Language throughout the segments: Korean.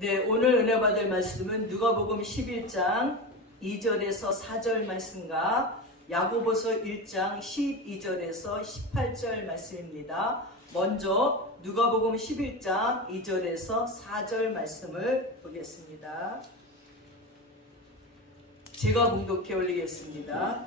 네, 오늘 은혜 받을 말씀은 누가복음 11장 2절에서 4절 말씀과 야고보서 1장 12절에서 18절 말씀입니다. 먼저 누가복음 11장 2절에서 4절 말씀을 보겠습니다. 제가 봉독해 올리겠습니다.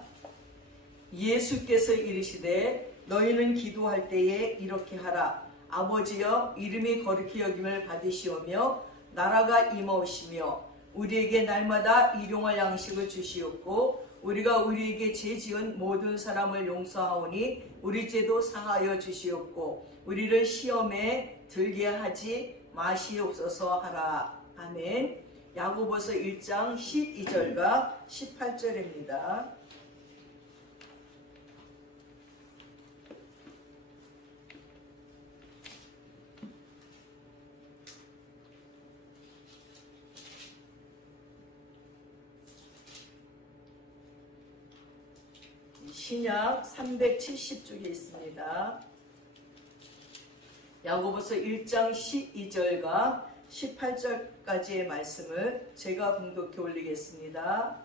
예수께서 이르시되 너희는 기도할 때에 이렇게 하라. 아버지여, 이름이 거룩히 여김을 받으시오며 나라가 임하오시며 우리에게 날마다 일용할 양식을 주시옵고 우리가 우리에게 죄 지은 모든 사람을 용서하오니 우리 죄도 사하여 주시옵고 우리를 시험에 들게 하지 마시옵소서 하라. 아멘. 야고보서 1장 12절과 18절입니다. 신약 370쪽에 있습니다. 야고보서 1장 12절과 18절까지의 말씀을 제가 봉독해 올리겠습니다.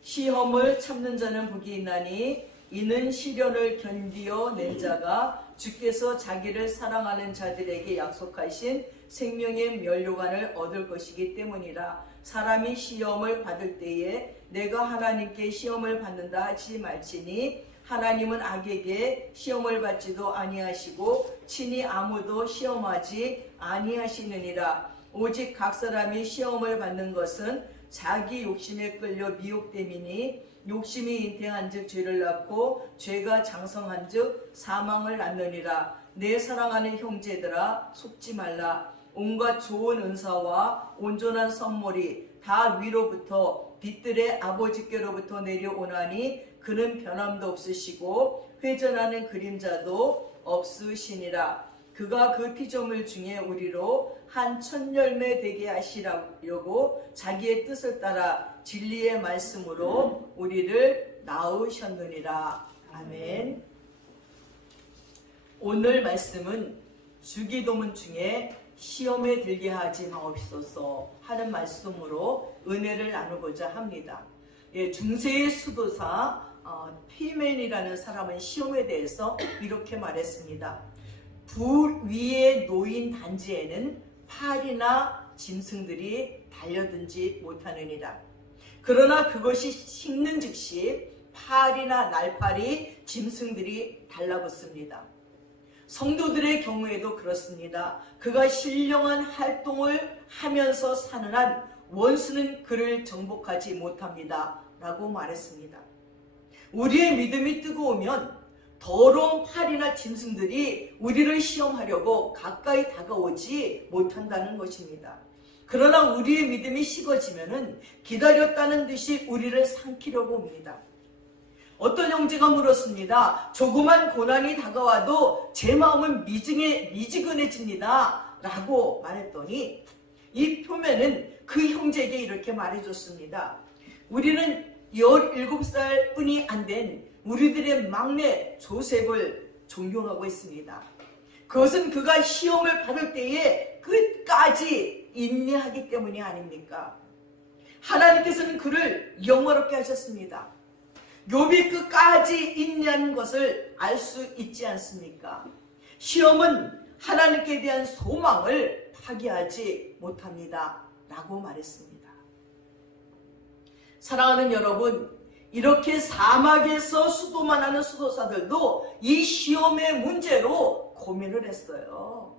시험을 참는 자는 복이 있나니 이는 시련을 견디어 낸 자가 주께서 자기를 사랑하는 자들에게 약속하신 생명의 면류관을 얻을 것이기 때문이라. 사람이 시험을 받을 때에 내가 하나님께 시험을 받는다 하지 말지니 하나님은 악에게 시험을 받지도 아니하시고 친히 아무도 시험하지 아니하시느니라. 오직 각 사람이 시험을 받는 것은 자기 욕심에 끌려 미혹됨이니 욕심이 잉태한즉 죄를 낳고 죄가 장성한즉 사망을 낳느니라. 내 사랑하는 형제들아, 속지 말라. 온갖 좋은 은사와 온전한 선물이 다 위로부터 빛들의 아버지께로부터 내려오나니 그는 변함도 없으시고 회전하는 그림자도 없으시니라. 그가 그 피조물 중에 우리로 한 천열매 되게 하시려고 자기의 뜻을 따라 진리의 말씀으로 우리를 낳으셨느니라. 아멘. 오늘 말씀은 주기도문 중에 시험에 들게 하지 마옵소서 하는 말씀으로 은혜를 나누고자 합니다. 중세의 수도사 피멘이라는 사람은 시험에 대해서 이렇게 말했습니다. 불 위에 놓인 단지에는 팔이나 짐승들이 달려들지 못하느니라. 그러나 그것이 식는 즉시 팔이나 날팔이 짐승들이 달라붙습니다. 성도들의 경우에도 그렇습니다. 그가 신령한 활동을 하면서 사는 한 원수는 그를 정복하지 못합니다. 라고 말했습니다. 우리의 믿음이 뜨거우면 더러운 팔이나 짐승들이 우리를 시험하려고 가까이 다가오지 못한다는 것입니다. 그러나 우리의 믿음이 식어지면 기다렸다는 듯이 우리를 삼키려고 옵니다. 어떤 형제가 물었습니다. 조그만 고난이 다가와도 제 마음은 미지근해집니다. 라고 말했더니 이 표면은 그 형제에게 이렇게 말해줬습니다. 우리는 17살 뿐이 안 된 우리들의 막내 조셉을 존경하고 있습니다. 그것은 그가 시험을 받을 때에 끝까지 인내하기 때문이 아닙니까? 하나님께서는 그를 영화롭게 하셨습니다. 욥이 끝까지 인내한 것을 알 수 있지 않습니까? 시험은 하나님께 대한 소망을 파괴하지 못합니다. 라고 말했습니다. 사랑하는 여러분, 이렇게 사막에서 수도만 하는 수도사들도 이 시험의 문제로 고민을 했어요.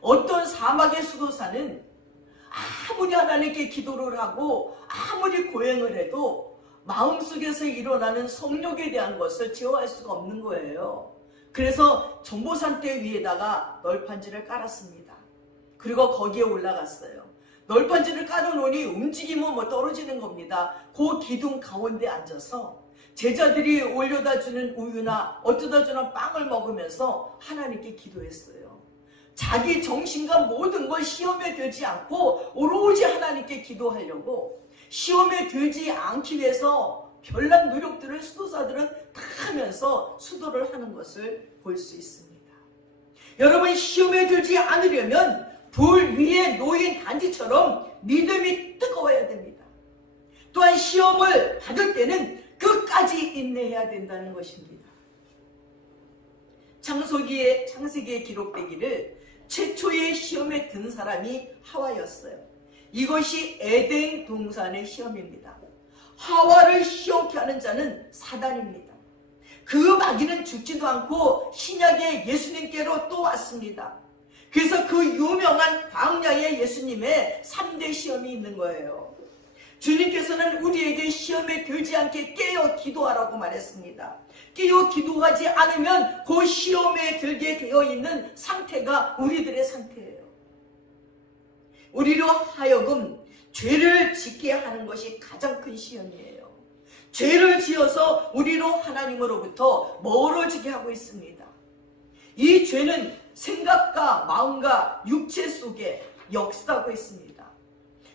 어떤 사막의 수도사는 아무리 하나님께 기도를 하고 아무리 고행을 해도 마음속에서 일어나는 성욕에 대한 것을 제어할 수가 없는 거예요. 그래서 전보산대 위에다가 널판지를 깔았습니다. 그리고 거기에 올라갔어요. 널판지를 깔아놓으니 움직이면 떨어지는 겁니다. 그 기둥 가운데 앉아서 제자들이 올려다 주는 우유나 어쩌다 주는 빵을 먹으면서 하나님께 기도했어요. 자기 정신과 모든 걸 시험에 들지 않고 오로지 하나님께 기도하려고 시험에 들지 않기 위해서 별난 노력들을 수도사들은 다 하면서 수도를 하는 것을 볼 수 있습니다. 여러분, 시험에 들지 않으려면 불 위에 놓인 단지처럼 믿음이 뜨거워야 됩니다. 또한 시험을 받을 때는 끝까지 인내해야 된다는 것입니다. 창세기에 기록되기를 최초의 시험에 든 사람이 하와였어요. 이것이 에덴 동산의 시험입니다. 하와를 시험케 하는 자는 사단입니다. 그 마귀는 죽지도 않고 신약의 예수님께로 또 왔습니다. 그래서 그 유명한 광야의 예수님의 3대 시험이 있는 거예요. 주님께서는 우리에게 시험에 들지 않게 깨어 기도하라고 말했습니다. 깨어 기도하지 않으면 그 시험에 들게 되어 있는 상태가 우리들의 상태예요. 우리로 하여금 죄를 짓게 하는 것이 가장 큰 시험이에요. 죄를 지어서 우리로 하나님으로부터 멀어지게 하고 있습니다. 이 죄는 생각과 마음과 육체 속에 역사하고 있습니다.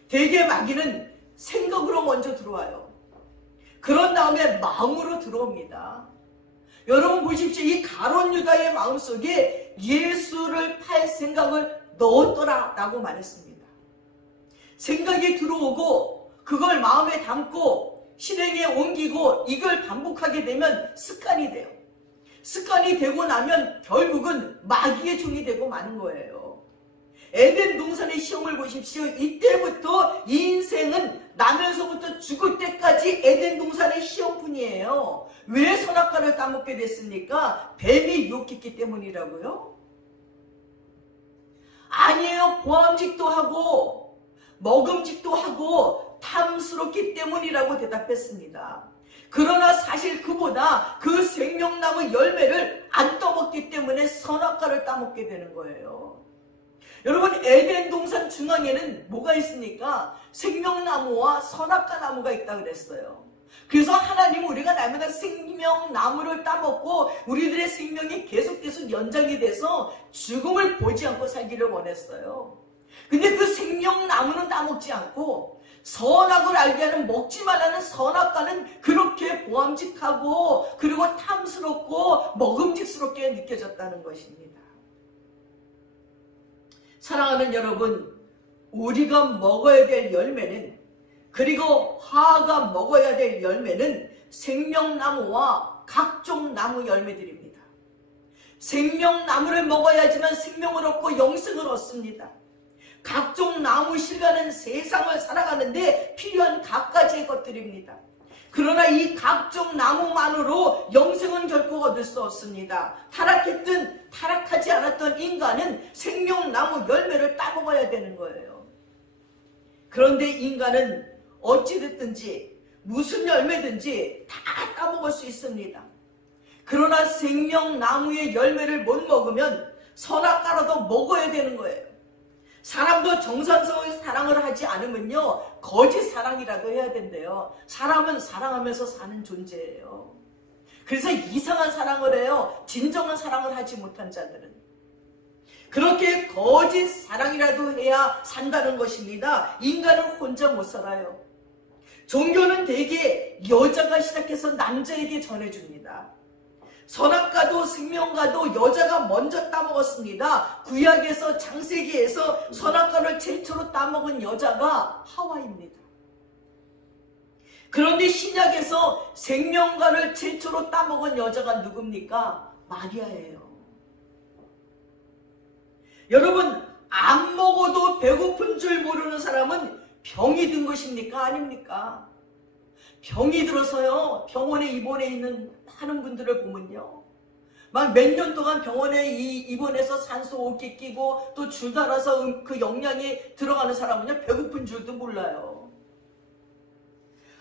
대개 마귀는 생각으로 먼저 들어와요. 그런 다음에 마음으로 들어옵니다. 여러분 보십시오. 이 가룟 유다의 마음속에 예수를 팔 생각을 넣었더라 라고 말했습니다. 생각이 들어오고 그걸 마음에 담고 실행에 옮기고 이걸 반복하게 되면 습관이 돼요. 습관이 되고 나면 결국은 마귀의 종이 되고 마는 거예요. 에덴 동산의 시험을 보십시오. 이때부터 인생은 나면서부터 죽을 때까지 에덴 동산의 시험뿐이에요. 왜 선악과를 따먹게 됐습니까? 뱀이 유혹했기 때문이라고요? 아니에요. 보암직도 하고 먹음직도 하고 탐스럽기 때문이라고 대답했습니다. 그러나 사실 그보다 그 생명나무 열매를 안 따먹기 때문에 선악과를 따먹게 되는 거예요. 여러분 에덴 동산 중앙에는 뭐가 있습니까? 생명나무와 선악과 나무가 있다고 그랬어요. 그래서 하나님은 우리가 날마다 생명나무를 따먹고 우리들의 생명이 계속 연장이 돼서 죽음을 보지 않고 살기를 원했어요. 근데 그 생명나무는 따먹지 않고 선악을 알게 하는 먹지 말라는 선악과는 그렇게 보암직하고 그리고 탐스럽고 먹음직스럽게 느껴졌다는 것입니다. 사랑하는 여러분, 우리가 먹어야 될 열매는 그리고 화가 먹어야 될 열매는 생명나무와 각종 나무 열매들입니다. 생명나무를 먹어야지만 생명을 얻고 영생을 얻습니다. 각종 나무 실과는 세상을 살아가는데 필요한 갖가지의 것들입니다. 그러나 이 각종 나무만으로 영생은 결코 얻을 수 없습니다. 타락했든 타락하지 않았던 인간은 생명나무 열매를 따먹어야 되는 거예요. 그런데 인간은 어찌됐든지 무슨 열매든지 다 따먹을 수 있습니다. 그러나 생명나무의 열매를 못 먹으면 선악과라도 먹어야 되는 거예요. 사람도 정상적인 사랑을 하지 않으면요 거짓 사랑이라도 해야 된대요. 사람은 사랑하면서 사는 존재예요. 그래서 이상한 사랑을 해요. 진정한 사랑을 하지 못한 자들은. 그렇게 거짓 사랑이라도 해야 산다는 것입니다. 인간은 혼자 못 살아요. 종교는 대개 여자가 시작해서 남자에게 전해줍니다. 선악과도 생명과도 여자가 먼저 따먹었습니다. 구약에서 창세기에서 선악과를 최초로 따먹은 여자가 하와입니다. 그런데 신약에서 생명과를 최초로 따먹은 여자가 누굽니까? 마리아예요. 여러분, 안 먹어도 배고픈 줄 모르는 사람은 병이 든 것입니까? 아닙니까? 병이 들어서요 병원에 입원해 있는 많은 분들을 보면요 막 몇 년 동안 병원에 입원해서 산소 오기 끼고 또 줄 달아서 그 영양이 들어가는 사람은요 배고픈 줄도 몰라요.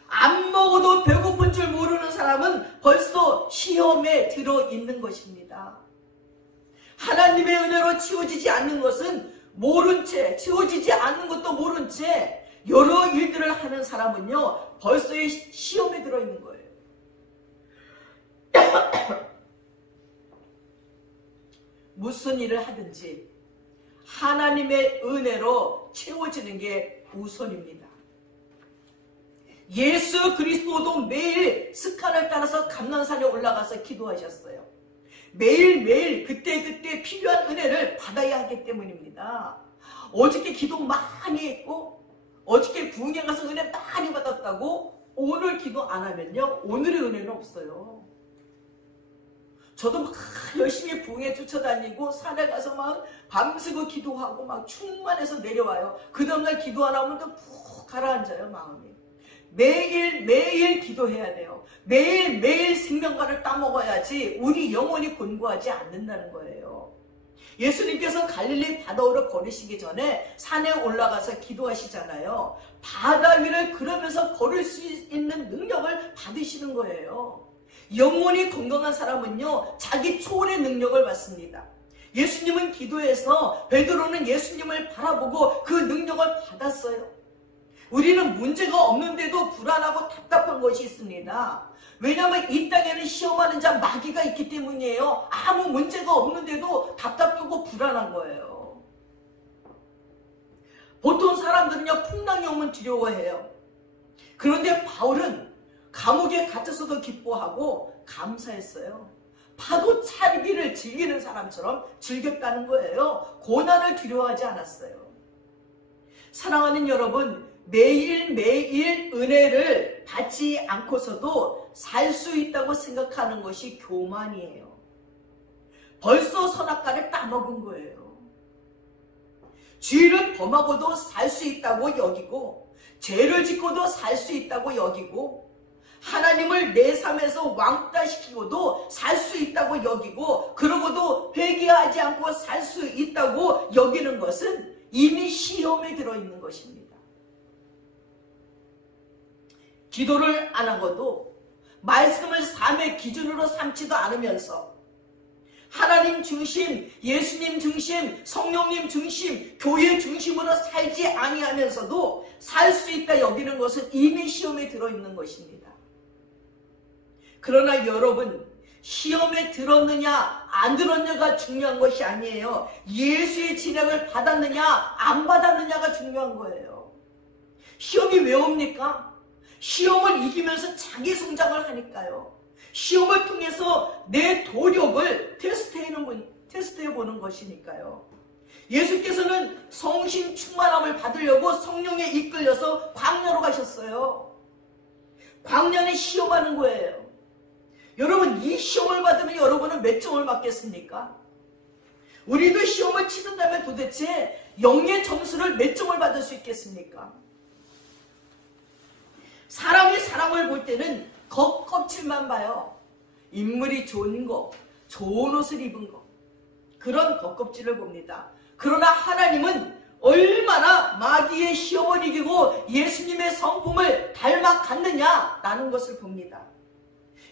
안 먹어도 배고픈 줄 모르는 사람은 벌써 시험에 들어 있는 것입니다. 하나님의 은혜로 치워지지 않는 것은 모른 채, 치워지지 않는 것도 모른 채 여러 일들을 하는 사람은요 벌써 시험에 들어있는 거예요. 무슨 일을 하든지 하나님의 은혜로 채워지는 게 우선입니다. 예수 그리스도도 매일 습관을 따라서 감난산에 올라가서 기도하셨어요. 매일매일 그때그때 필요한 은혜를 받아야 하기 때문입니다. 어저께 기도 많이 했고 어저께 부흥회 가서 은혜 많이 받았다고 오늘 기도 안 하면요, 오늘의 은혜는 없어요. 저도 막 열심히 부흥회 쫓아다니고 산에 가서 막 밤새고 기도하고 막 충만해서 내려와요. 그 다음날 기도 안 하면 또 푹 가라앉아요, 마음이. 매일 기도해야 돼요. 매일 생명과를 따먹어야지 우리 영혼이 곤고하지 않는다는 거예요. 예수님께서 갈릴리 바다로 걸으시기 전에 산에 올라가서 기도하시잖아요. 바다 위를 그러면서 걸을 수 있는 능력을 받으시는 거예요. 영혼이 건강한 사람은요, 자기 초월의 능력을 받습니다. 예수님은 기도해서 베드로는 예수님을 바라보고 그 능력을 받았어요. 우리는 문제가 없는데도 불안하고 답답한 것이 있습니다. 왜냐하면 이 땅에는 시험하는 자 마귀가 있기 때문이에요. 아무 문제가 없는데도 답답하고 불안한 거예요. 보통 사람들은요, 풍랑이 오면 두려워해요. 그런데 바울은 감옥에 갇혀서도 기뻐하고 감사했어요. 파도 차기를 즐기는 사람처럼 즐겼다는 거예요. 고난을 두려워하지 않았어요. 사랑하는 여러분, 매일매일 은혜를 받지 않고서도 살 수 있다고 생각하는 것이 교만이에요. 벌써 선악과를 따먹은 거예요. 죄를 범하고도 살 수 있다고 여기고, 죄를 짓고도 살 수 있다고 여기고, 하나님을 내 삶에서 왕따시키고도 살 수 있다고 여기고, 그러고도 회개하지 않고 살 수 있다고 여기는 것은 이미 시험에 들어있는 것입니다. 기도를 안 하고도 말씀을 삶의 기준으로 삼지도 않으면서 하나님 중심, 예수님 중심, 성령님 중심, 교회 중심으로 살지 아니하면서도 살 수 있다 여기는 것은 이미 시험에 들어있는 것입니다. 그러나 여러분, 시험에 들었느냐 안 들었느냐가 중요한 것이 아니에요. 예수의 진행을 받았느냐 안 받았느냐가 중요한 거예요. 시험이 왜 옵니까? 시험을 이기면서 자기 성장을 하니까요. 시험을 통해서 내 도력을 테스트해보는 것이니까요. 예수께서는 성신 충만함을 받으려고 성령에 이끌려서 광야로 가셨어요. 광야는 시험하는 거예요. 여러분, 이 시험을 받으면 여러분은 몇 점을 받겠습니까? 우리도 시험을 치른다면 도대체 영의 점수를 몇 점을 받을 수 있겠습니까? 사람이 사람을 볼 때는 겉껍질만 봐요. 인물이 좋은 거, 좋은 옷을 입은 거, 그런 겉껍질을 봅니다. 그러나 하나님은 얼마나 마귀의 시험을 이기고 예수님의 성품을 닮아갔느냐라는 것을 봅니다.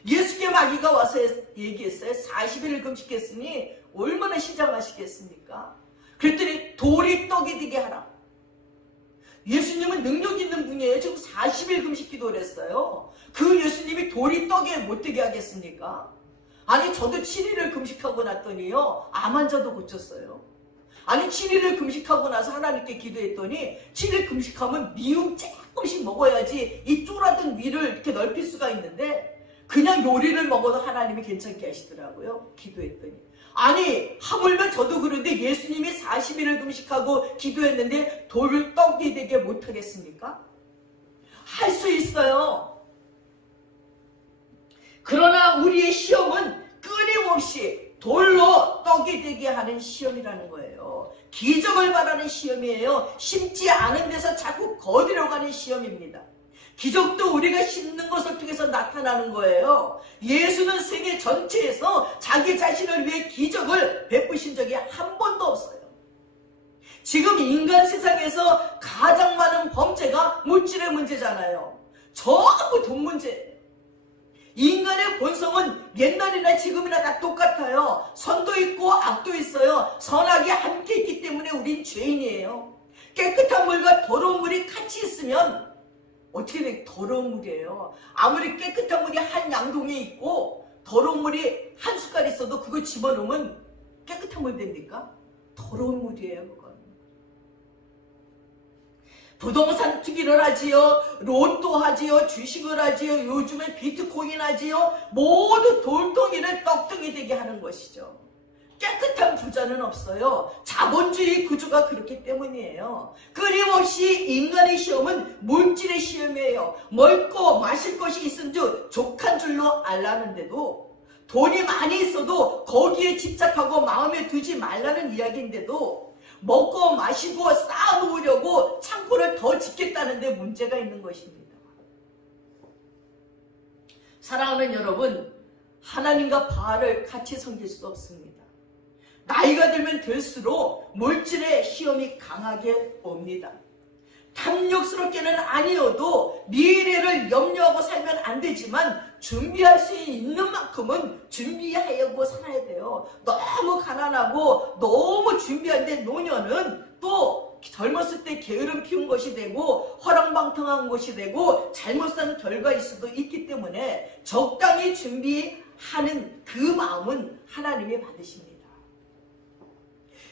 예수께 마귀가 와서 얘기했어요. 40일을 금식했으니 얼마나 시장하시겠습니까? 그랬더니 돌이 떡이 되게 하라. 예수님은 능력 있는 분이에요. 지금 40일 금식 기도를 했어요. 그 예수님이 돌이 떡에 못 되게 하겠습니까? 아니, 저도 7일을 금식하고 났더니요, 암 환자도 고쳤어요. 아니, 7일을 금식하고 나서 하나님께 기도했더니 7일 금식하면 미음 조금씩 먹어야지 이 쪼라든 위를 이렇게 넓힐 수가 있는데 그냥 요리를 먹어도 하나님이 괜찮게 하시더라고요. 기도했더니. 아니, 하물며 저도 그런데 예수님이 40일을 금식하고 기도했는데 돌을 떡이 되게 못하겠습니까? 할 수 있어요. 그러나 우리의 시험은 끊임없이 돌로 떡이 되게 하는 시험이라는 거예요. 기적을 바라는 시험이에요. 심지 않은 데서 자꾸 거두려가는 시험입니다. 기적도 우리가 심는 것을 통해서 나타나는 거예요. 예수는 세계 전체에서 자기 자신을 위해 기적을 베푸신 적이 한 번도 없어요. 지금 인간 세상에서 가장 많은 범죄가 물질의 문제잖아요. 전부 돈 문제예요. 인간의 본성은 옛날이나 지금이나 다 똑같아요. 선도 있고 악도 있어요. 선악이 함께 있기 때문에 우린 죄인이에요. 깨끗한 물과 더러운 물이 같이 있으면 어떻게 돼? 더러운 물이에요. 아무리 깨끗한 물이 한 양동이에 있고 더러운 물이 한 숟갈 있어도 그거 집어넣으면 깨끗한 물 됩니까? 더러운 물이에요, 그건. 부동산 투기를 하지요, 로또 하지요, 주식을 하지요, 요즘에 비트코인 하지요. 모두 돌덩이를 떡덩이 되게 하는 것이죠. 깨끗한 부자는 없어요. 자본주의 구조가 그렇기 때문이에요. 끊임없이 인간의 시험은 물질의 시험이에요. 먹고 마실 것이 있은 줄 족한 줄로 알라는데도, 돈이 많이 있어도 거기에 집착하고 마음에 두지 말라는 이야기인데도 먹고 마시고 쌓아놓으려고 창고를 더 짓겠다는데 문제가 있는 것입니다. 사랑하는 여러분, 하나님과 바알을 같이 섬길 수 없습니다. 나이가 들면 들수록 물질의 시험이 강하게 옵니다. 탐욕스럽게는 아니어도 미래를 염려하고 살면 안 되지만 준비할 수 있는 만큼은 준비하려고 살아야 돼요. 너무 가난하고 너무 준비한데 노년은 또 젊었을 때 게으름 피운 것이 되고 허랑방탕한 것이 되고 잘못 산 결과일 수도 있기 때문에 적당히 준비하는 그 마음은 하나님이 받으십니다.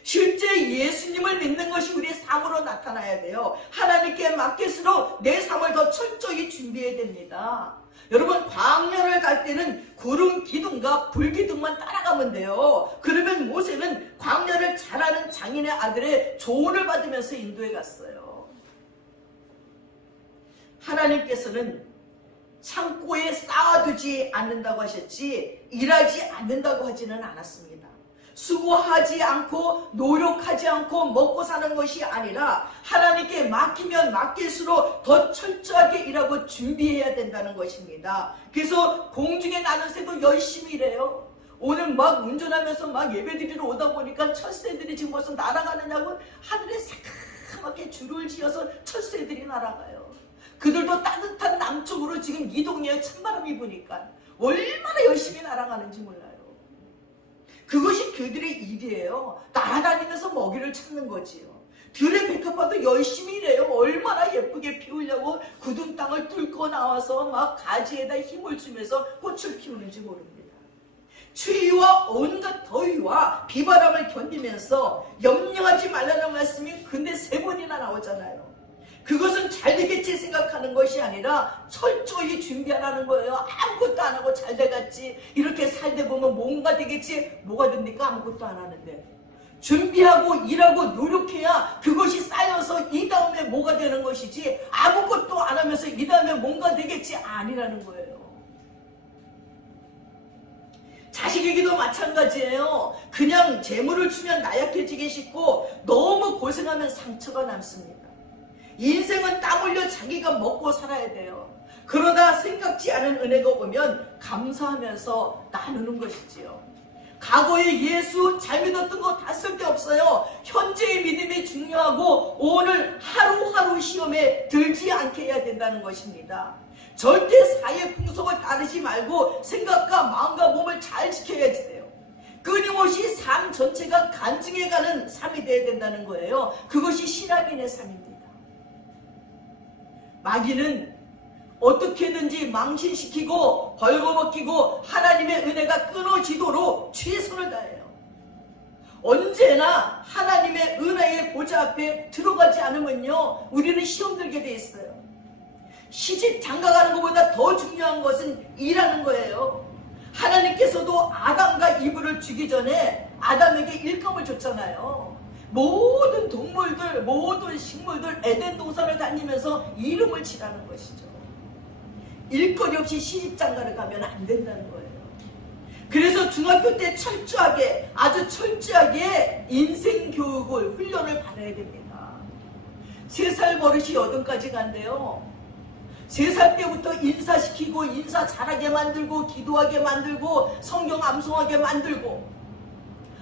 실제 예수님을 믿는 것이 우리의 삶으로 나타나야 돼요. 하나님께 맡길수록 내 삶을 더 철저히 준비해야 됩니다. 여러분, 광야를 갈 때는 구름 기둥과 불 기둥만 따라가면 돼요. 그러면 모세는 광야를 잘 아는 장인의 아들의 조언을 받으면서 인도에 갔어요. 하나님께서는 창고에 쌓아두지 않는다고 하셨지 일하지 않는다고 하지는 않았습니다. 수고하지 않고 노력하지 않고 먹고 사는 것이 아니라 하나님께 맡기면 맡길수록 더 철저하게 일하고 준비해야 된다는 것입니다. 그래서 공중에 나는 새도 열심히 일해요. 오늘 막 운전하면서 막 예배드리러 오다 보니까 철새들이 지금 벌써 날아가느냐고 하늘에 새까맣게 줄을 지어서 철새들이 날아가요. 그들도 따뜻한 남쪽으로 지금 이동해요. 찬바람이 부니까 얼마나 열심히 날아가는지 몰라요. 그것이 그들의 일이에요. 날아다니면서 먹이를 찾는 거지요. 들의 백합화도 열심히 일해요. 얼마나 예쁘게 피우려고 굳은 땅을 뚫고 나와서 막 가지에다 힘을 주면서 꽃을 피우는지 모릅니다. 추위와 온갖 더위와 비바람을 견디면서 염려하지 말라는 말씀이 근데 3번이나 나오잖아요. 그것은 잘 되겠지 생각하는 것이 아니라 철저히 준비하라는 거예요. 아무것도 안 하고 잘 돼갔지. 이렇게 살다 보면 뭔가 되겠지. 뭐가 됩니까? 아무것도 안 하는데. 준비하고 일하고 노력해야 그것이 쌓여서 이 다음에 뭐가 되는 것이지 아무것도 안 하면서 이 다음에 뭔가 되겠지 아니라는 거예요. 자식에게도 마찬가지예요. 그냥 재물을 주면 나약해지기 쉽고 너무 고생하면 상처가 남습니다. 인생은 땀 흘려 자기가 먹고 살아야 돼요. 그러다 생각지 않은 은혜가 오면 감사하면서 나누는 것이지요. 과거에 예수 잘 믿었던 거 다 쓸데없어요. 현재의 믿음이 중요하고 오늘 하루하루 시험에 들지 않게 해야 된다는 것입니다. 절대 사회 풍속을 따르지 말고 생각과 마음과 몸을 잘 지켜야지 돼요. 끊임없이 삶 전체가 간증해가는 삶이 되어야 된다는 거예요. 그것이 신앙인의 삶입니다. 마귀는 어떻게든지 망신시키고 벌거벗기고 하나님의 은혜가 끊어지도록 최선을 다해요. 언제나 하나님의 은혜의 보좌 앞에 들어가지 않으면요 우리는 시험 들게 돼 있어요. 시집 장가가는 것보다 더 중요한 것은 일하는 거예요. 하나님께서도 아담과 이브를 주기 전에 아담에게 일감을 줬잖아요. 모든 동물들, 모든 식물들 에덴 동산을 다니면서 이름을 지라는 것이죠. 일거리 없이 시집장가를 가면 안 된다는 거예요. 그래서 중학교 때 철저하게, 아주 철저하게 인생 교육을, 훈련을 받아야 됩니다. 3살 버릇이 8까지 간대요. 3살 때부터 인사시키고 인사 잘하게 만들고 기도하게 만들고 성경 암송하게 만들고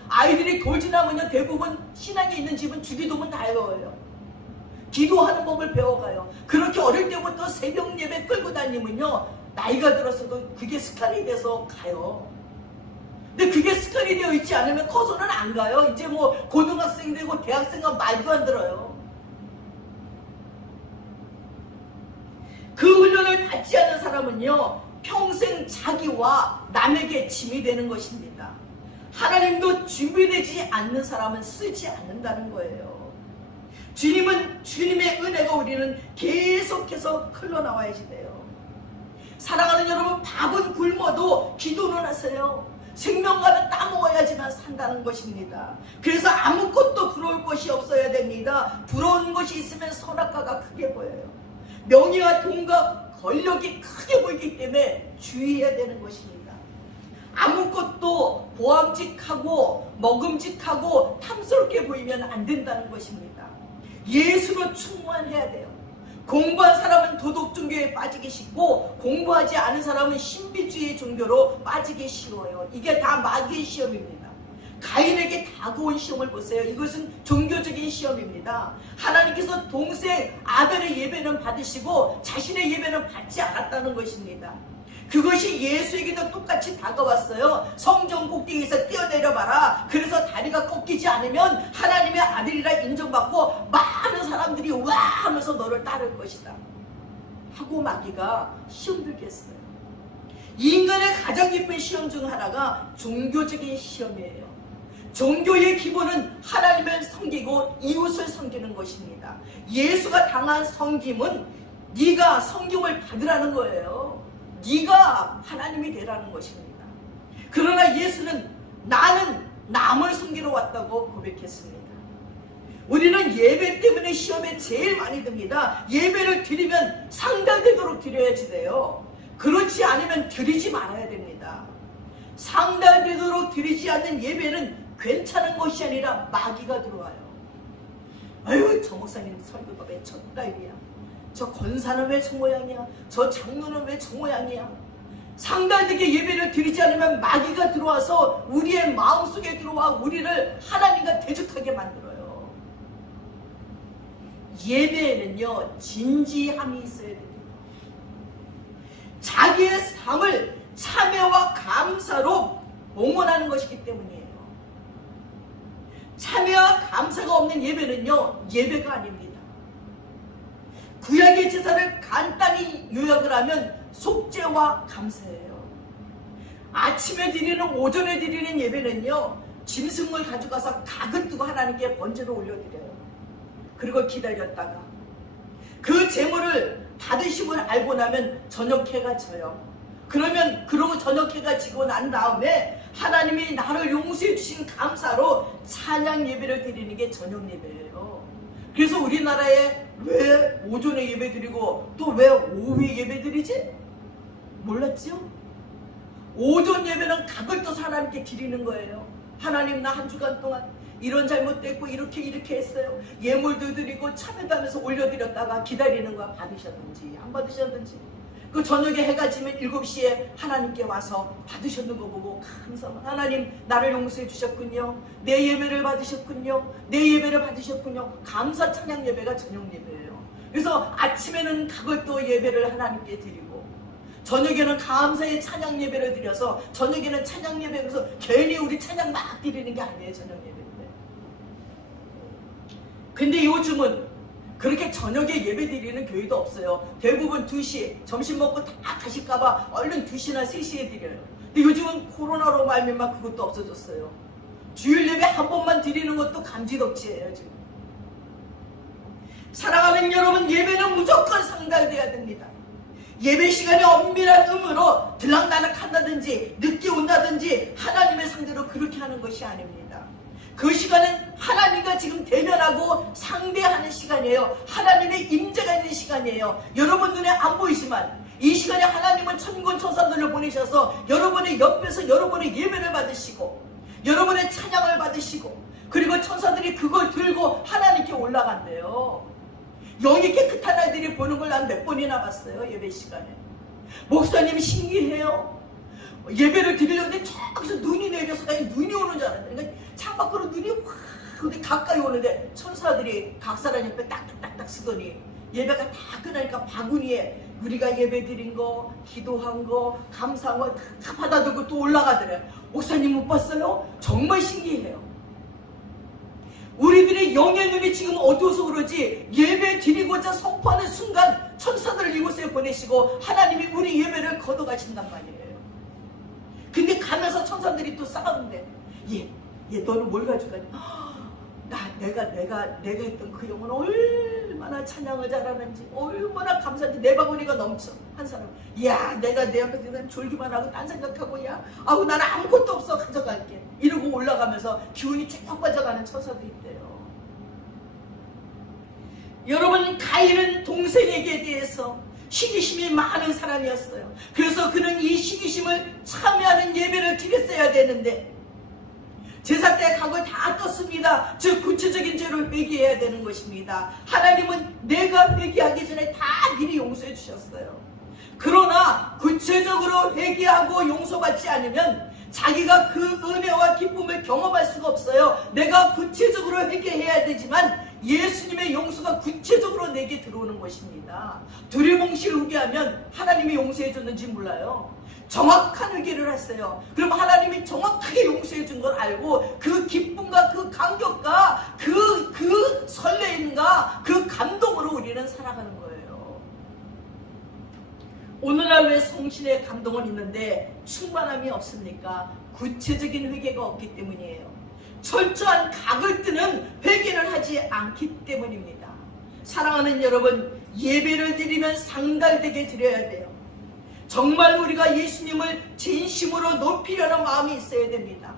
아이들이 돌 지나면요 대부분 신앙이 있는 집은 주기도문 다 외워요. 기도하는 법을 배워가요. 그렇게 어릴 때부터 새벽 예배 끌고 다니면요 나이가 들었어도 그게 습관이 돼서 가요. 근데 그게 습관이 되어 있지 않으면 커서는 안 가요. 이제 뭐 고등학생 되고 대학생은 말도 안 들어요. 그 훈련을 받지 않는 사람은요 평생 자기와 남에게 짐이 되는 것입니다. 하나님도 준비되지 않는 사람은 쓰지 않는다는 거예요. 주님의 은혜가 우리는 계속해서 흘러나와야지 돼요. 사랑하는 여러분, 밥은 굶어도 기도는 하세요. 생명과는 따먹어야지만 산다는 것입니다. 그래서 아무것도 부러울 것이 없어야 됩니다. 부러운 것이 있으면 선악과가 크게 보여요. 명예와 돈과 권력이 크게 보이기 때문에 주의해야 되는 것입니다. 아무것도 보암직하고 먹음직하고 탐스럽게 보이면 안 된다는 것입니다. 예수로 충만해야 돼요. 공부한 사람은 도덕 종교에 빠지기 쉽고 공부하지 않은 사람은 신비주의 종교로 빠지기 쉬워요. 이게 다 마귀의 시험입니다. 가인에게 다가온 시험을 보세요. 이것은 종교적인 시험입니다. 하나님께서 동생 아벨의 예배는 받으시고 자신의 예배는 받지 않았다는 것입니다. 그것이 예수에게도 똑같이 다가왔어요. 성전 꼭대기에서 뛰어내려봐라. 그래서 다리가 꺾이지 않으면 하나님의 아들이라 인정받고 많은 사람들이 와 하면서 너를 따를 것이다 하고 마귀가 시험 들게 했어요. 인간의 가장 깊은 시험 중 하나가 종교적인 시험이에요. 종교의 기본은 하나님을 섬기고 이웃을 섬기는 것입니다. 예수가 당한 섬김은 네가 섬김을 받으라는 거예요. 네가 하나님이 되라는 것입니다. 그러나 예수는 나는 남을 섬기러 왔다고 고백했습니다. 우리는 예배 때문에 시험에 제일 많이 듭니다. 예배를 드리면 상달되도록 드려야지 돼요. 그렇지 않으면 드리지 말아야 됩니다. 상달되도록 드리지 않는 예배는 괜찮은 것이 아니라 마귀가 들어와요. 아유, 저 목사님 설교가 왜 저 따위야? 저 권사는 왜 저 모양이야? 저 장로는 왜 저 모양이야? 상달되게 예배를 드리지 않으면 마귀가 들어와서 우리의 마음속에 들어와 우리를 하나님과 대적하게 만들어요. 예배에는요, 진지함이 있어야 됩니다. 자기의 삶을 참여와 감사로 봉헌하는 것이기 때문이에요. 참여와 감사가 없는 예배는요, 예배가 아닙니다. 구약의 제사를 간단히 요약을 하면 속죄와 감사예요. 아침에 드리는, 오전에 드리는 예배는요, 짐승을 가져가서 각을 두고 하나님께 번제를 올려드려요. 그리고 기다렸다가 그 제물을 받으심을 알고 나면 저녁해가 져요. 그러고 저녁해가 지고 난 다음에 하나님이 나를 용서해 주신 감사로 찬양 예배를 드리는 게 저녁 예배예요. 그래서 우리나라에 왜 오전에 예배 드리고 또 왜 오후에 예배 드리지? 몰랐죠? 오전 예배는 각을 떠서 하나님께 드리는 거예요. 하나님, 나 한 주간 동안 이런 잘못됐고 이렇게 했어요. 예물도 드리고 참여도 하면서 올려드렸다가 기다리는 거야. 받으셨는지 안 받으셨는지. 그 저녁에 해가 지면 7시에 하나님께 와서 받으셨는 거 보고 감사합니다. 하나님, 나를 용서해 주셨군요. 내 예배를 받으셨군요. 내 예배를 받으셨군요. 감사 찬양 예배가 저녁 예배예요. 그래서 아침에는 각을 또 예배를 하나님께 드리고 저녁에는 감사의 찬양 예배를 드려서 저녁에는 찬양 예배에서 괜히 우리 찬양 막 드리는 게 아니에요. 저녁 예배인데. 근데 요즘은 그렇게 저녁에 예배 드리는 교회도 없어요. 대부분 2시 점심 먹고 다 가실까봐 얼른 2시나 3시에 드려요. 근데 요즘은 코로나로 말미암아 그것도 없어졌어요. 주일 예배 한 번만 드리는 것도 감지덕지예요. 지금 사랑하는 여러분, 예배는 무조건 상달돼야 됩니다. 예배 시간에 엄밀한 의무로 들락날락 한다든지 늦게 온다든지 하나님의 상대로 그렇게 하는 것이 아닙니다. 그 시간은 하나님과 지금 대면하고 상대하는 시간이에요. 하나님의 임재가 있는 시간이에요. 여러분 눈에 안 보이지만 이 시간에 하나님은 천군 천사들을 보내셔서 여러분의 옆에서 여러분의 예배를 받으시고 여러분의 찬양을 받으시고 그리고 천사들이 그걸 들고 하나님께 올라간대요. 영이 깨끗한 아이들이 보는 걸 난 몇 번이나 봤어요. 예배 시간에. 목사님 신기해요. 예배를 드리려는데 저기서 눈이 내려서 그냥 눈이 오는 줄 알았는데 그러니까 창밖으로 눈이 확 가까이 오는데 천사들이 각사람 옆에 딱딱딱딱 쓰더니 예배가 다 끝나니까 바구니에 우리가 예배 드린 거, 기도한 거, 감사한 거 다 받아들고 또 올라가더래요. 목사님 못 봤어요? 정말 신기해요. 우리들의 영의 눈이 지금 어두워서 그러지 예배 드리고자 선포하는 순간 천사들을 이곳에 보내시고 하나님이 우리 예배를 걷어가신단 말이에요. 근데 가면서 천사들이 또 싸우는데 얘 너는 뭘 가지고 가니? 내가 했던 그 영혼 얼마나 얼마나 찬양을 잘하는지, 얼마나 감사한지. 내 바구니가 넘쳐. 한 사람, 야, 내가 내 앞에서 그냥 졸기만 하고 딴 생각하고, 야, 아우 나는 아무것도 없어, 가져갈게, 이러고 올라가면서 기운이 쭉 빠져가는 처사도 있대요. 여러분, 가인은 동생에게 대해서 시기심이 많은 사람이었어요. 그래서 그는 이 시기심을 참여하는 예배를 드렸어야 되는데, 제사 때 각을 다 떴습니다. 즉 구체적인 죄를 회개해야 되는 것입니다. 하나님은 내가 회개하기 전에 다 미리 용서해 주셨어요. 그러나 구체적으로 회개하고 용서받지 않으면 자기가 그 은혜와 기쁨을 경험할 수가 없어요. 내가 구체적으로 회개해야 되지만 예수님의 용서가 구체적으로 내게 들어오는 것입니다. 두리뭉실 회개하면 하나님이 용서해 줬는지 몰라요. 정확한 회개를 했어요. 그럼 하나님이 정확하게 용서해 준 걸 알고 그 기쁨과 그 감격과 그 설레임과 그 감동으로 우리는 살아가는 거예요. 오늘날 왜 성신의 감동은 있는데 충만함이 없습니까? 구체적인 회개가 없기 때문이에요. 철저한 각을 뜨는 회개를 하지 않기 때문입니다. 사랑하는 여러분, 예배를 드리면 상달되게 드려야 돼요. 정말 우리가 예수님을 진심으로 높이려는 마음이 있어야 됩니다.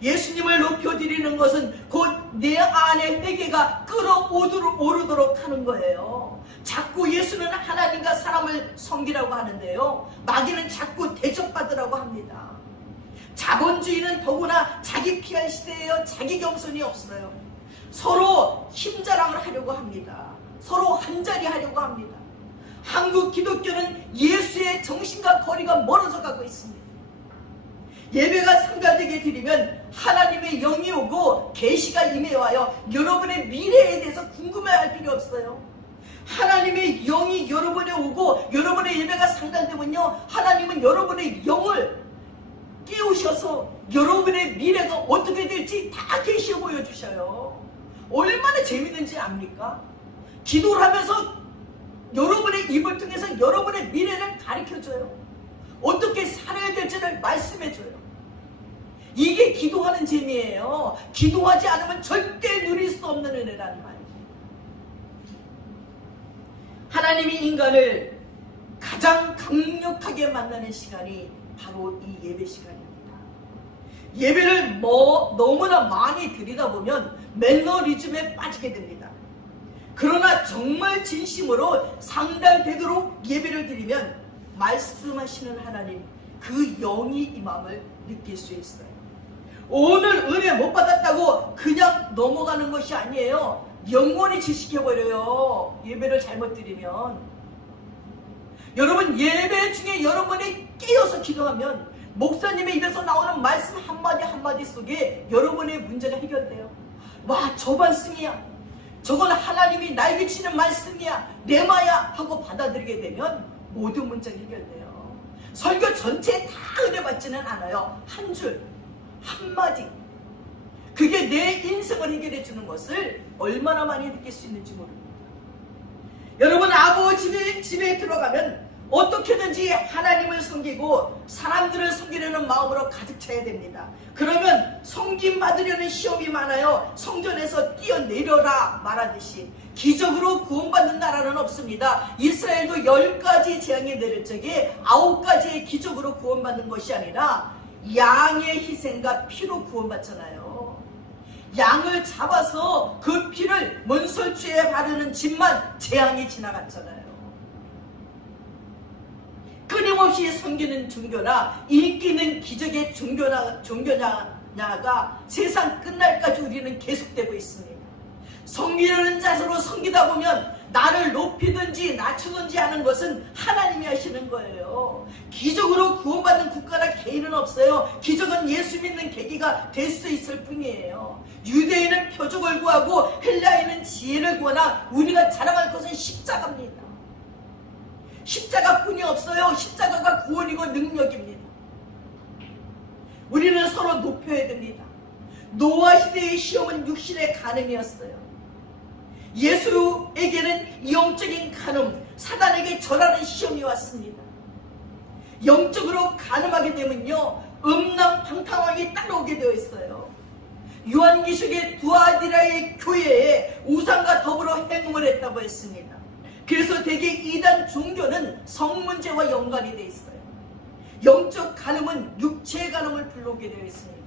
예수님을 높여드리는 것은 곧 내 안의 회개가 끓어오르도록 하는 거예요. 자꾸 예수는 하나님과 사람을 섬기라고 하는데요, 마귀는 자꾸 대접받으라고 합니다. 자본주의는 더구나 자기 피할 시대예요. 자기 겸손이 없어요. 서로 힘자랑을 하려고 합니다. 서로 한자리 하려고 합니다. 한국 기독교는 예수의 정신과 거리가 멀어져 가고 있습니다. 예배가 상달되게 드리면 하나님의 영이 오고 계시가 임해와요. 여러분의 미래에 대해서 궁금해할 필요 없어요. 하나님의 영이 여러분에 오고 여러분의 예배가 상달되면요, 하나님은 여러분의 영을 깨우셔서 여러분의 미래가 어떻게 될지 다 계시어 보여주셔요. 얼마나 재밌는지 압니까? 기도를 하면서 여러분의 입을 통해서 여러분의 미래를 가르쳐줘요. 어떻게 살아야 될지를 말씀해줘요. 이게 기도하는 재미예요. 기도하지 않으면 절대 누릴 수 없는 은혜라는 말이에요. 하나님이 인간을 가장 강력하게 만나는 시간이 바로 이 예배 시간입니다. 예배를 너무나 많이 드리다 보면 매너리즘에 빠지게 됩니다. 그러나 정말 진심으로 상달되도록 예배를 드리면 말씀하시는 하나님, 그 영이 임함을 느낄 수 있어요. 오늘 은혜 못 받았다고 그냥 넘어가는 것이 아니에요. 영원히 지식해버려요. 예배를 잘못 드리면. 여러분, 예배 중에 여러분이 깨어서 기도하면 목사님의 입에서 나오는 말씀 한마디 한마디 속에 여러분의 문제가 해결돼요. 와, 저 말씀이야, 저건 하나님이 나에게 주시는 말씀이야, 레마야 하고 받아들이게 되면 모든 문제가 해결돼요. 설교 전체에 다 은혜 받지는 않아요. 한 줄, 한마디, 그게 내 인생을 해결해 주는 것을 얼마나 많이 느낄 수 있는지 모릅니다. 여러분, 아버지 집에 들어가면 어떻게든지 하나님을 섬기고 사람들을 섬기려는 마음으로 가득 차야 됩니다. 그러면 섬김 받으려는 시험이 많아요. 성전에서 뛰어내려라 말하듯이. 기적으로 구원받는 나라는 없습니다. 이스라엘도 10가지 재앙이 내릴 적에 9가지의 기적으로 구원받는 것이 아니라 양의 희생과 피로 구원받잖아요. 양을 잡아서 그 피를 문설주에 바르는 집만 재앙이 지나갔잖아요. 끊임없이 섬기는 종교나 인기 있는 기적의 종교냐가 세상 끝날까지 우리는 계속되고 있습니다. 섬기려는 자세로 섬기다 보면 나를 높이든지 낮추든지 하는 것은 하나님이 하시는 거예요. 기적으로 구원받는 국가나 개인은 없어요. 기적은 예수 믿는 계기가 될 수 있을 뿐이에요. 유대인은 표적을 구하고 헬라인은 지혜를 구하나 우리가 자랑할 것은 십자가입니다. 십자가뿐이 없어요. 십자가가 구원이고 능력입니다. 우리는 서로 높여야 됩니다. 노아 시대의 시험은 육신의 간음이었어요. 예수에게는 영적인 간음, 사단에게 절하는 시험이 왔습니다. 영적으로 간음하게 되면요, 음란방탕함이 따라오게 되어 있어요. 요한계시록의 두아디라의 교회에 우상과 더불어 행음을 했다고 했습니다. 그래서 대개 이단 종교는 성문제와 연관이 되어 있어요. 영적 간음은 육체의 간음을 불러오게 되어 있습니다.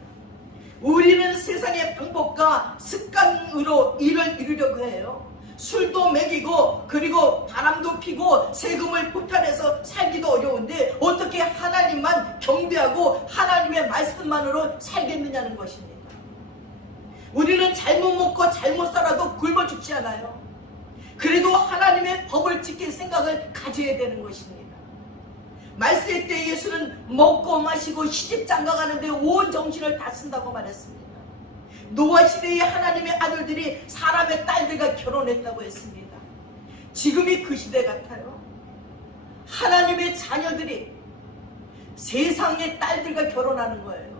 우리는 세상의 방법과 습관으로 일을 이루려고 해요. 술도 먹이고 그리고 바람도 피고 세금을 포탈해서 살기도 어려운데 어떻게 하나님만 경배하고 하나님의 말씀만으로 살겠느냐는 것입니다. 우리는 잘못 먹고 잘못 살아도 굶어 죽지 않아요. 그래도 하나님의 법을 지킬 생각을 가져야 되는 것입니다. 말세 때 예수는 먹고 마시고 시집 장가가는데 온 정신을 다 쓴다고 말했습니다. 노아 시대의 하나님의 아들들이 사람의 딸들과 결혼했다고 했습니다. 지금이 그 시대 같아요. 하나님의 자녀들이 세상의 딸들과 결혼하는 거예요.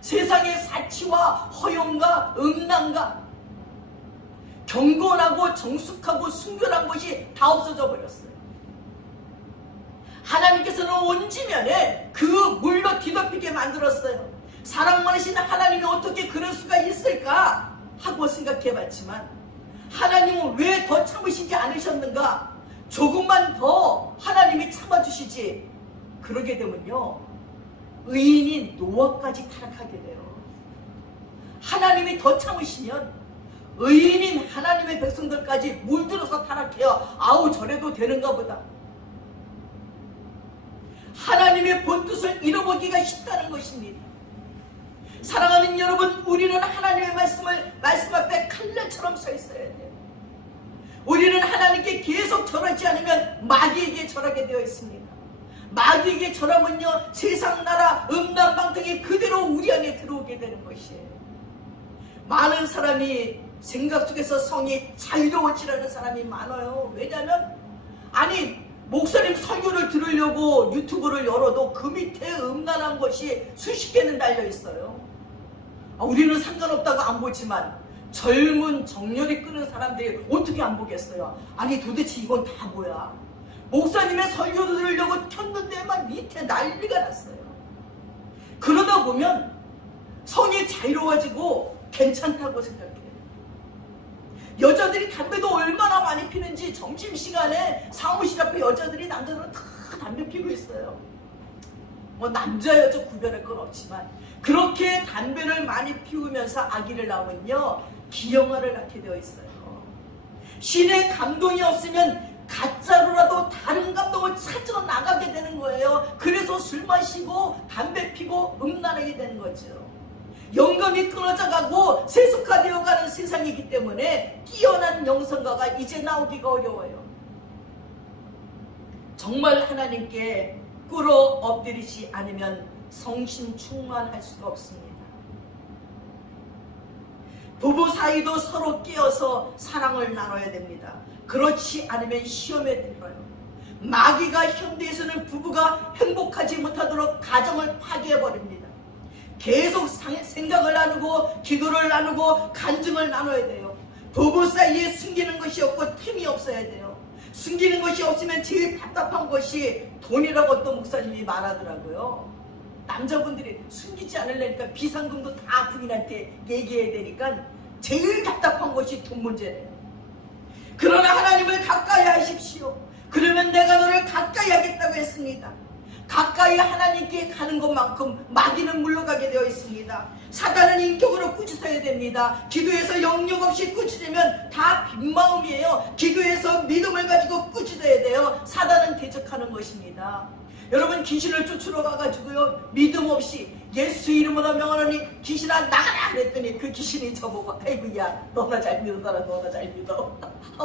세상의 사치와 허용과 음란과 경건하고 정숙하고 순결한 것이 다 없어져 버렸어요. 하나님께서는 온 지면에 그 물로 뒤덮이게 만들었어요. 사랑 많으신 하나님이 어떻게 그럴 수가 있을까 하고 생각해봤지만 하나님은 왜 더 참으시지 않으셨는가? 조금만 더 하나님이 참아주시지. 그러게 되면요, 의인인 노아까지 타락하게 돼요. 하나님이 더 참으시면 의인인 하나님의 백성들까지 물들어서 타락해요. 아우, 저래도 되는가 보다. 하나님의 본뜻을 잃어보기가 쉽다는 것입니다. 사랑하는 여러분, 우리는 하나님의 말씀 앞에 칼날처럼 서 있어야 돼요. 우리는 하나님께 계속 절하지 않으면 마귀에게 절하게 되어 있습니다. 마귀에게 절하면요, 세상 나라 음란방탕이 그대로 우리 안에 들어오게 되는 것이에요. 많은 사람이 생각 속에서 성이 자유로워지라는 사람이 많아요. 왜냐하면 목사님 설교를 들으려고 유튜브를 열어도 그 밑에 음란한 것이 수십 개는 달려 있어요. 우리는 상관없다고 안 보지만 젊은 정열이 끄는 사람들이 어떻게 안 보겠어요? 도대체 이건 다 뭐야? 목사님의 설교를 들으려고 켰는데만 밑에 난리가 났어요. 그러다 보면 성이 자유로워지고 괜찮다고 생각해요. 여자들이 담배도 얼마나 많이 피는지 점심시간에 사무실 앞에 여자들이 남자들은 다 담배 피고 있어요. 남자 여자 구별할 건 없지만 그렇게 담배를 많이 피우면서 아기를 낳으면요, 기형아를 낳게 되어 있어요. 신의 감동이 없으면 가짜로라도 다른 감동을 찾아 나가게 되는 거예요. 그래서 술 마시고 담배 피고 음란하게 되는 거죠. 영감이 끊어져 가고 세속화되어 가는 세상이기 때문에 뛰어난 영성가가 이제 나오기가 어려워요. 정말 하나님께 꿇어 엎드리지 않으면 성신 충만할 수가 없습니다. 부부 사이도 서로 깨어서 사랑을 나눠야 됩니다. 그렇지 않으면 시험에 들어요. 마귀가 현대에서는 부부가 행복하지 못하도록 가정을 파괴해버립니다. 계속 생각을 나누고 기도를 나누고 간증을 나눠야 돼요. 부부 사이에 숨기는 것이 없고 틈이 없어야 돼요. 숨기는 것이 없으면 제일 답답한 것이 돈이라고 또 목사님이 말하더라고요. 남자분들이 숨기지 않으려니까 비상금도 다 부인한테 얘기해야 되니까 제일 답답한 것이 돈 문제래요. 그러나 하나님을 가까이 하십시오. 그러면 내가 너를 가까이 하겠다고 했습니다. 가까이 하나님께 가는 것만큼 마귀는 물러가게 되어 있습니다. 사단은 인격으로 꾸짖어야 됩니다. 기도에서 영역 없이 꾸짖으면 다 빈마음이에요. 기도에서 믿음을 가지고 꾸짖어야 돼요. 사단은 대적하는 것입니다. 여러분, 귀신을 쫓으러 가가지고요, 믿음 없이 예수 이름으로 명하노니 귀신아 나가라 그랬더니 그 귀신이 저보고 아이고야 너나 잘 믿어라, 너나 잘 믿어.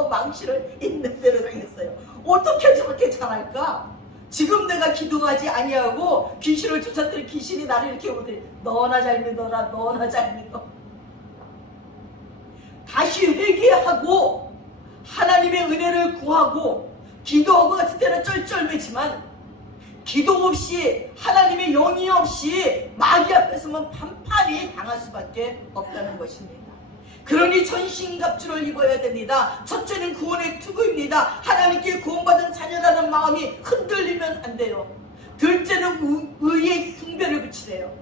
망치를 있는 대로 당했어요. 어떻게 저렇게 잘할까? 지금 내가 기도하지 아니하고 귀신을 쫓았더니 귀신이 나를 이렇게 보더니 너나 잘 믿어라, 너나 잘 믿어. 다시 회개하고 하나님의 은혜를 구하고 기도하고 같은 때는 쩔쩔매지만 기도 없이 하나님의 영이 없이 마귀 앞에서만 판판이 당할 수밖에 없다는 것입니다. 그러니 전신갑주를 입어야 됩니다. 첫째는 구원의 투구입니다. 하나님께 구원받은 자녀라는 마음이 흔들리면 안 돼요. 둘째는 의의 흉배를 붙이래요.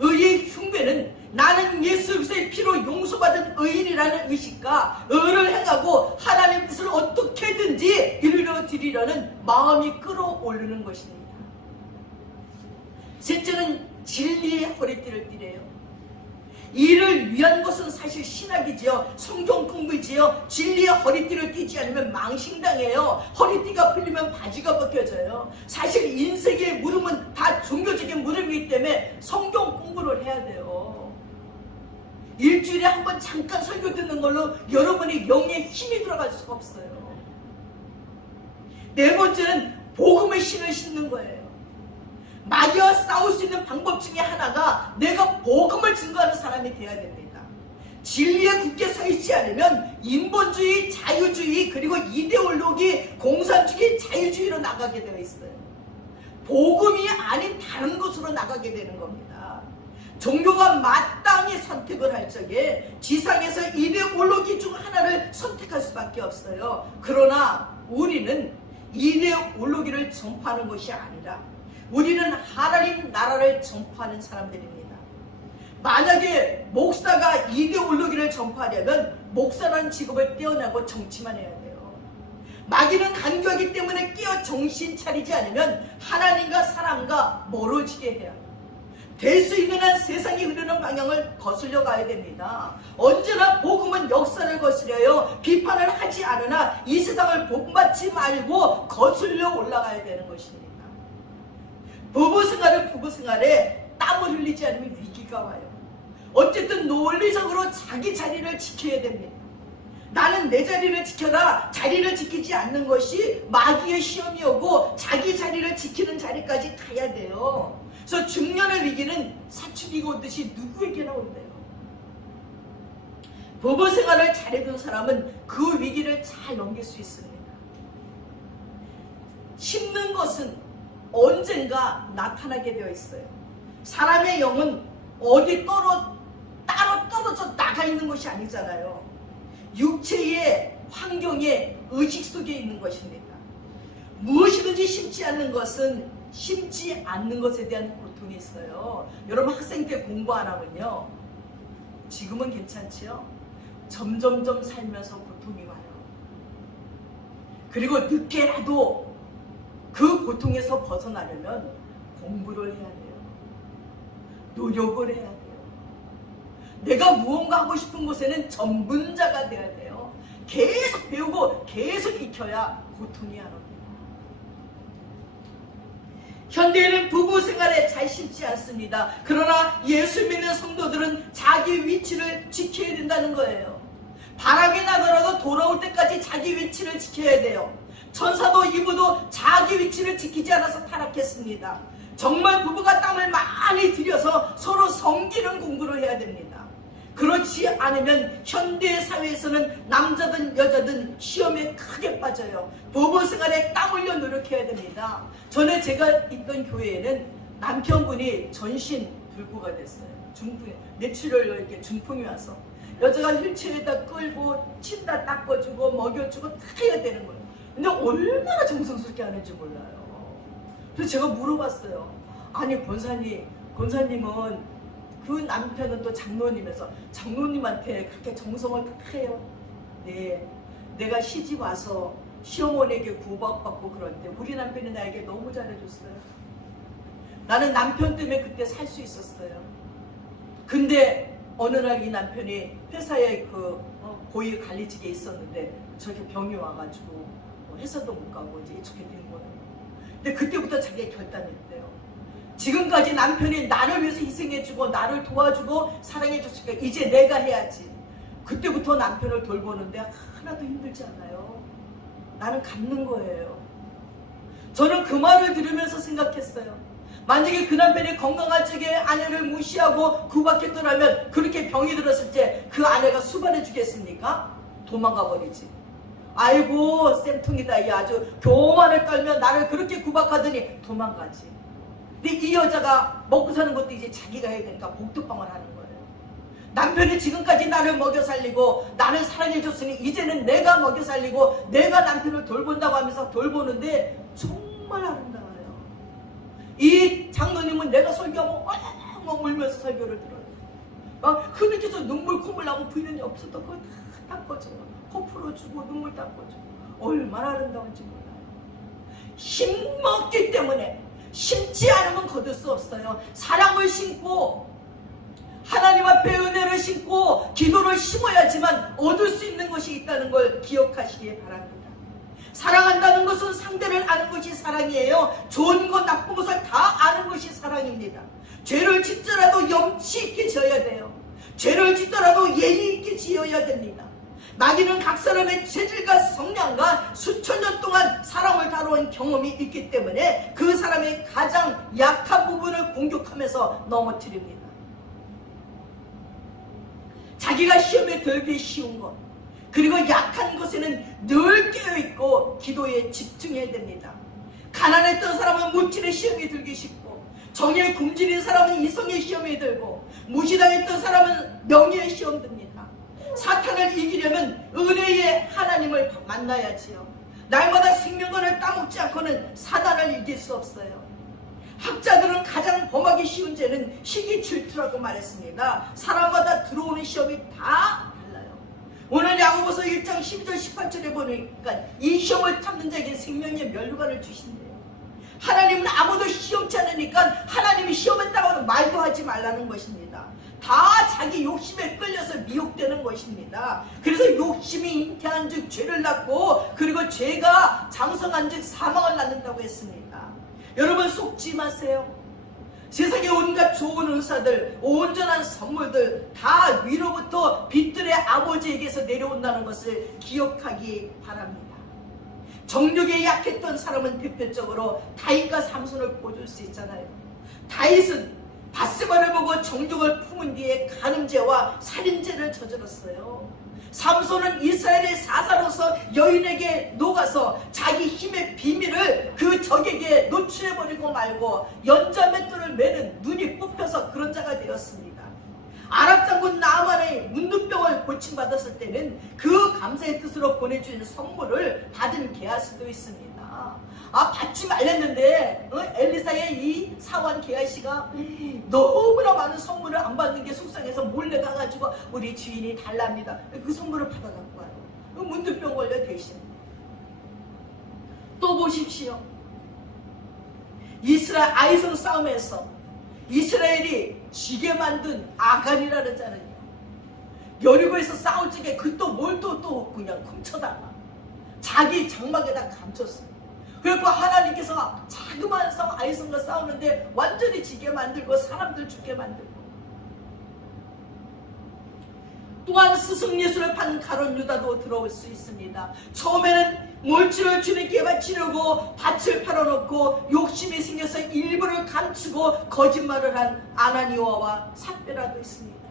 의의 흉배는 나는 예수 그리스도의 피로 용서받은 의인이라는 의식과 의를 행하고 하나님의 뜻을 어떻게든지 이루려 드리려는 마음이 끌어오르는 것입니다. 셋째는 진리의 허리띠를 띠래요. 이를 위한 것은 사실 신학이지요. 성경 공부이지요. 진리의 허리띠를 띠지 않으면 망신당해요. 허리띠가 풀리면 바지가 벗겨져요. 사실 인생의 물음은 다 종교적인 물음이기 때문에 성경 공부를 해야 돼요. 일주일에 한 번 잠깐 설교 듣는 걸로 여러분의 영에 힘이 들어갈 수가 없어요. 네 번째는 복음의 신을 신는 거예요. 마귀와 싸울 수 있는 방법 중에 하나가 내가 복음을 증거하는 사람이 되어야 됩니다. 진리에 굳게 서 있지 않으면 인본주의, 자유주의, 그리고 이데올로기, 공산주의, 자유주의로 나가게 되어 있어요. 복음이 아닌 다른 것으로 나가게 되는 겁니다. 종교가 마땅히 선택을 할 적에 지상에서 이데올로기 중 하나를 선택할 수밖에 없어요. 그러나 우리는 이데올로기를 전파하는 것이 아니라 우리는 하나님 나라를 전파하는 사람들입니다. 만약에 목사가 이데올로기를 전파하려면 목사라는 직업을 떼어내고 정치만 해야 돼요. 마귀는 간교하기 때문에 깨어 정신 차리지 않으면 하나님과 사람과 멀어지게 해요. 될 수 있는 한 세상이 흐르는 방향을 거슬려 가야 됩니다. 언제나 복음은 역사를 거스려요. 비판을 하지 않으나 이 세상을 본받지 말고 거슬려 올라가야 되는 것입니다. 부부생활에 땀을 흘리지 않으면 위기가 와요. 어쨌든 논리적으로 자기 자리를 지켜야 됩니다. 나는 내 자리를 지켜라. 자리를 지키지 않는 것이 마귀의 시험이 오고 자기 자리를 지키는 자리까지 가야 돼요. 그래서 중년의 위기는 사춘기가 오듯이 누구에게나 온대요. 부부생활을 잘해둔 사람은 그 위기를 잘 넘길 수 있습니다. 심는 것은 언젠가 나타나게 되어 있어요. 사람의 영은 어디 따로 떨어져 나가 있는 것이 아니잖아요. 육체의 환경의 의식 속에 있는 것입니다. 무엇이든지 심지 않는 것은 심지 않는 것에 대한 고통이 있어요. 여러분 학생 때 공부 안 하면요. 지금은 괜찮지요? 점점점 살면서 고통이 와요. 그리고 늦게라도 그 고통에서 벗어나려면 공부를 해야 돼요. 노력을 해야 돼요. 내가 무언가 하고 싶은 곳에는 전문자가 돼야 돼요. 계속 배우고 계속 익혀야 고통이 안 옵니다. 현대에는 부부 생활에 잘 쉽지 않습니다. 그러나 예수 믿는 성도들은 자기 위치를 지켜야 된다는 거예요. 바람이 나더라도 돌아올 때까지 자기 위치를 지켜야 돼요. 천사도 이브도 자기 위치를 지키지 않아서 타락했습니다. 정말 부부가 땀을 많이 들여서 서로 섬기는 공부를 해야 됩니다. 그렇지 않으면 현대 사회에서는 남자든 여자든 시험에 크게 빠져요. 부부 생활에 땀 흘려 노력해야 됩니다. 전에 제가 있던 교회에는 남편분이 전신 불구가 됐어요. 중풍, 뇌출혈로 이렇게 중풍이 와서 여자가 휠체어에다 끌고 침다 닦아주고 먹여주고 다 해야 되는 거예요. 근데 얼마나 정성스럽게 하는지 몰라요. 그래서 제가 물어봤어요. 아니 권사님은 그 남편은 또 장로님에서 장로님한테 그렇게 정성을 다 해요. 네, 내가 시집 와서 시어머니에게 구박받고 그런데 우리 남편이 나에게 너무 잘해줬어요. 나는 남편 때문에 그때 살 수 있었어요. 근데 어느 날 이 남편이 회사에 그 고위 관리직에 있었는데 저렇게 병이 와가지고 회사도 못 가고 이제 이렇게 된 거예요. 근데 그때부터 자기가 결단했대요. 지금까지 남편이 나를 위해서 희생해주고 나를 도와주고 사랑해줬으니까 이제 내가 해야지. 그때부터 남편을 돌보는데 하나도 힘들지 않아요. 나는 갚는 거예요. 저는 그 말을 들으면서 생각했어요. 만약에 그 남편이 건강할 적에 아내를 무시하고 구박했더라면 그렇게 병이 들었을 때 그 아내가 수발해 주겠습니까? 도망가 버리지. 아이고 쌤통이다. 이 아주 교만을 떨며 나를 그렇게 구박하더니 도망가지. 근데 이 여자가 먹고 사는 것도 이제 자기가 해야 되니까 복두방을 하는 거예요. 남편이 지금까지 나를 먹여 살리고 나를 사랑해줬으니 이제는 내가 먹여 살리고 내가 남편을 돌본다고 하면서 돌보는데 정말 아름다워요. 이 장로님은 내가 설교하면 엉엉 울면서 설교를 들어요. 흐느껴서 눈물 콧물 나고 부인은 없어도 그거 다 닦아줘요. 코 풀어주고 눈물 닦아주고 얼마나 아름다운지 몰라요. 심었기 때문에 심지 않으면 거둘 수 없어요. 사랑을 심고 하나님 앞에 은혜를 심고 기도를 심어야지만 얻을 수 있는 것이 있다는 걸 기억하시기 바랍니다. 사랑한다는 것은 상대를 아는 것이 사랑이에요. 좋은 것 나쁜 것을 다 아는 것이 사랑입니다. 죄를 짓더라도 염치 있게 지어야 돼요. 죄를 짓더라도 예의 있게 지어야 됩니다. 마귀는 각 사람의 체질과 성향과 수천 년 동안 사람을 다루는 경험이 있기 때문에 그 사람의 가장 약한 부분을 공격하면서 넘어뜨립니다. 자기가 시험에 들기 쉬운 것, 그리고 약한 것에는 늘 깨어있고 기도에 집중해야 됩니다. 가난했던 사람은 물질의 시험에 들기 쉽고, 정의에 굶주린 사람은 이성의 시험에 들고, 무시당했던 사람은 명예의 시험 듭니다. 사탄을 이기려면 은혜의 하나님을 만나야지요. 날마다 생명권을 따먹지 않고는 사단을 이길 수 없어요. 학자들은 가장 범하기 쉬운 죄는 시기 질투라고 말했습니다. 사람마다 들어오는 시험이 다 달라요. 오늘 야고보서 1장 12절 18절에 보니까 이 시험을 참는 자에게 생명의 면류관을 주신대요. 하나님은 아무도 시험치 않으니까 하나님이 시험했다고 말도 하지 말라는 것입니다. 다 자기 욕심에 끌려서 미혹되는 것입니다. 그래서 욕심이 잉태한 즉 죄를 낳고, 그리고 죄가 장성한 즉 사망을 낳는다고 했습니다. 여러분 속지 마세요. 세상의 온갖 좋은 의사들, 온전한 선물들 다 위로부터 빛들의 아버지에게서 내려온다는 것을 기억하기 바랍니다. 정욕에 약했던 사람은 대표적으로 다윗과 삼손을 보여줄 수 있잖아요. 다윗은 바세바를 보고 정욕을 품은 뒤에 간음죄와 살인죄를 저질렀어요. 삼손은 이스라엘의 사사로서 여인에게 녹아서 자기 힘의 비밀을 그 적에게 노출해버리고 말고 연자맷돌을 매는 눈이 뽑혀서 그런 자가 되었습니다. 아랍 장군 나아만의 문둥병을 고침받았을 때는 그 감사의 뜻으로 보내준 선물을 받은 게하시도 있습니다. 받지 말랬는데 엘리사의 이 사원 게하시가 너무나 많은 선물을 안 받는 게 속상해서 몰래 가가지고 우리 주인이 달랍니다. 그 선물을 받아갖고 와요. 문둥병 걸려 대신. 또 보십시오. 이스라엘 아이성 싸움에서 이스라엘이 지게 만든 아간이라는 자는요, 여리고에서 싸울 적에 그 또 뭘 또 그냥 훔쳐다가 자기 장막에다 감췄어요. 그리고 하나님께서 자그마한 싸움 아이성과 싸우는데 완전히 지게 만들고 사람들 죽게 만들고, 또한 스승예수를 판 가룟 유다도 들어올 수 있습니다. 처음에는 몰치를 주님께 바치려고 밭을 팔아놓고 욕심이 생겨서 일부를 감추고 거짓말을 한 아나니아와 삭베라도 있습니다.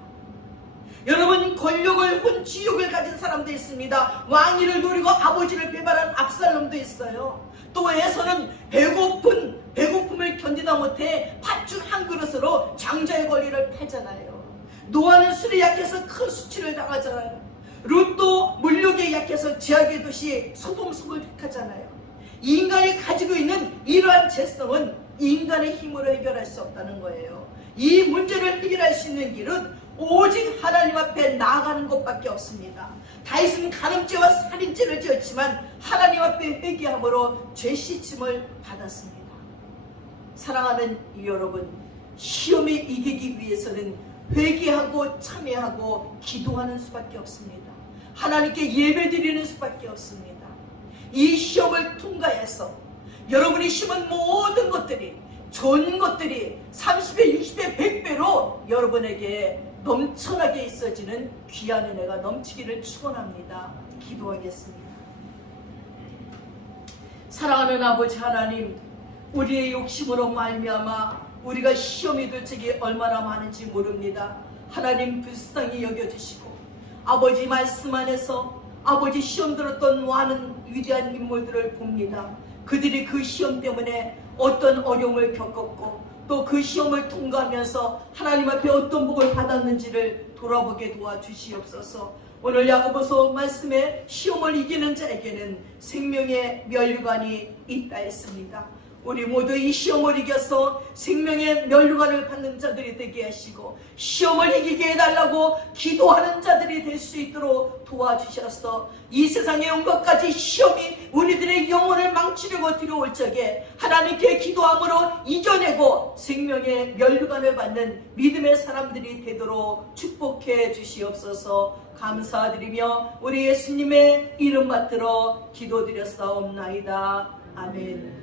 여러분, 권력을 훔치욕을 가진 사람도 있습니다. 왕위를 노리고 아버지를 배반한 압살롬도 있어요. 또 에서는 배고픔을 견디다 못해 팥죽 한 그릇으로 장자의 권리를 팔잖아요. 노아는 술에 약해서 큰 수치를 당하잖아요. 룻도 물욕에 약해서 지하의 도시 소돔속을 택하잖아요. 인간이 가지고 있는 이러한 죄성은 인간의 힘으로 해결할 수 없다는 거예요. 이 문제를 해결할 수 있는 길은 오직 하나님 앞에 나아가는 것밖에 없습니다. 다윗은 간음죄와 살인죄를 지었지만 하나님 앞에 회개함으로 죄 씻음을 받았습니다. 사랑하는 여러분, 시험에 이기기 위해서는 회개하고 참회하고 기도하는 수밖에 없습니다. 하나님께 예배드리는 수밖에 없습니다. 이 시험을 통과해서 여러분이 심은 모든 것들이, 좋은 것들이 30배, 60배, 100배로 여러분에게 넘쳐나게 있어지는 귀한 은혜가 넘치기를 축원합니다. 기도하겠습니다. 사랑하는 아버지 하나님, 우리의 욕심으로 말미암아 우리가 시험이 될 적이 얼마나 많은지 모릅니다. 하나님 불쌍히 여겨주시고, 아버지 말씀 안에서 아버지 시험 들었던 많은 위대한 인물들을 봅니다. 그들이 그 시험 때문에 어떤 어려움을 겪었고 또 그 시험을 통과하면서 하나님 앞에 어떤 복을 받았는지를 돌아보게 도와주시옵소서. 오늘 야고보서 말씀에 시험을 이기는 자에게는 생명의 면류관이 있다 했습니다. 우리 모두 이 시험을 이겨서 생명의 면류관을 받는 자들이 되게 하시고 시험을 이기게 해달라고 기도하는 자들이 될 수 있도록 도와주셔서 이 세상의 온갖 가지 시험이 우리들의 영혼을 망치려고 들어올 적에 하나님께 기도함으로 이겨내고 생명의 면류관을 받는 믿음의 사람들이 되도록 축복해 주시옵소서. 감사드리며 우리 예수님의 이름 받들어 기도드렸사옵나이다. 아멘.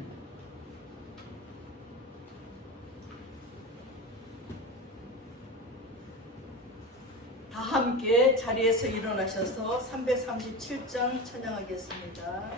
다 함께 자리에서 일어나셔서 337장 찬양하겠습니다.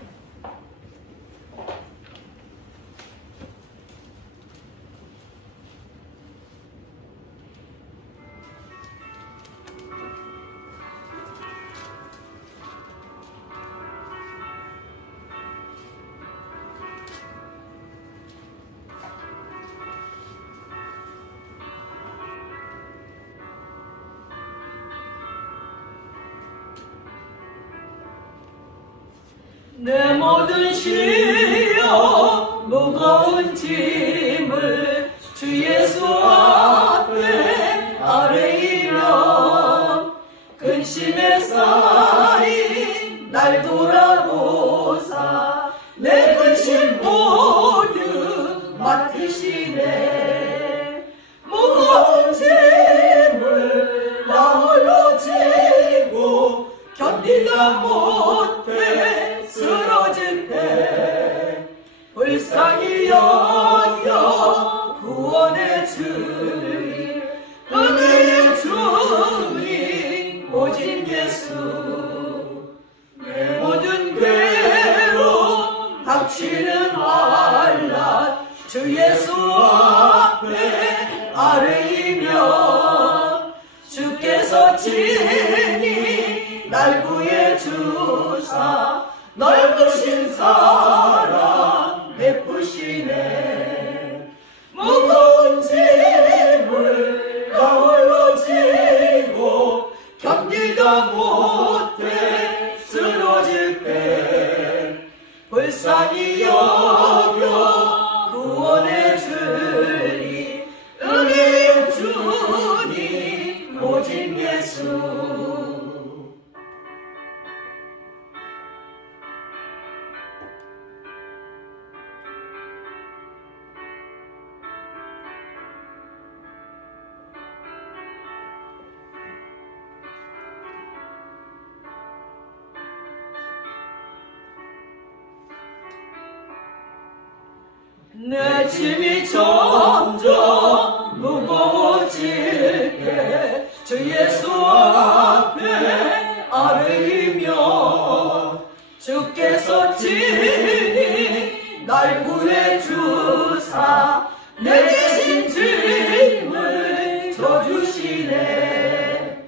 내 모든 시험 무거운 짐을 주 예수 앞에 아뢰이며 근심에 쌓인 날 돌아보사 내 근심 모두 맡으시네. 무거운 짐을 나 홀로 지고 견디다 못해 쓰러질 때 불쌍히 여겨 구원의 주님 은혜의 주님 오직 예수 내 모든 괴로움 닥치는 환난 주 예수 앞에 아뢰이며 주께서 친히 날 구해 주사 넓으신 사랑 베푸시네. 무거운 짐을 나 홀로 지고 견디다 못해 쓰러질 때 불쌍히 여겨 구원의 주님 은혜의 주님 오직 예수. 내 짐이 점점 무거워질 때 주 예수 앞에 아뢰이며 주께서 친히 날 구해 주사 내 대신 짐을 져주시네.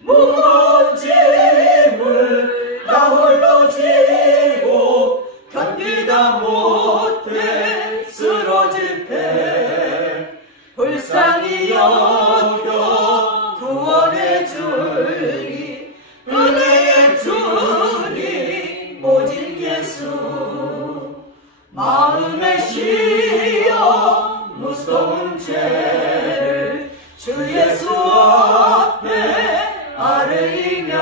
무거운 짐을 나 홀로 지고 견디다 못해 쓰러질 때 불쌍히 여겨 구원의 주님 은혜의 주님 오직 예수. 마음에 씌어 무서운 죄를 주 예수 앞에 아뢰이면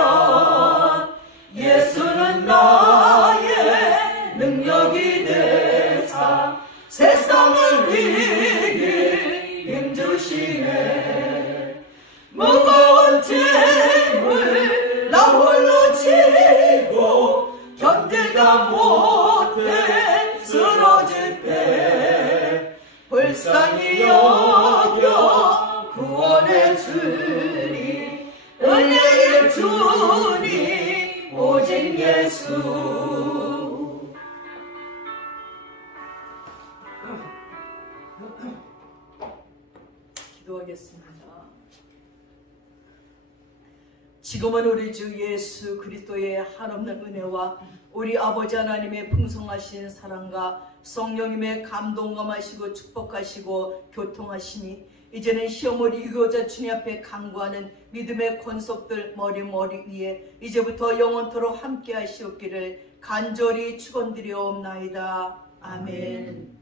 예수는 나의 능력이 되사 세상을 이길 힘주시네. 무거운 짐을 나 홀로 지고 견디다 못해 쓰러질 때 불쌍히 여겨 구원의 주님 은혜의 주님 오직 예수. 기도하겠습니다. 지금은 우리 주 예수 그리스도의 한없는 은혜와 우리 아버지 하나님의 풍성하신 사랑과 성령님의 감동감하시고 축복하시고 교통하심이 이제는 시험을 이기고자 주님 앞에 간구하는 믿음의 권속들 머리 위에 이제부터 영원토록 함께 하시옵기를 간절히 축원드리옵나이다. 아멘.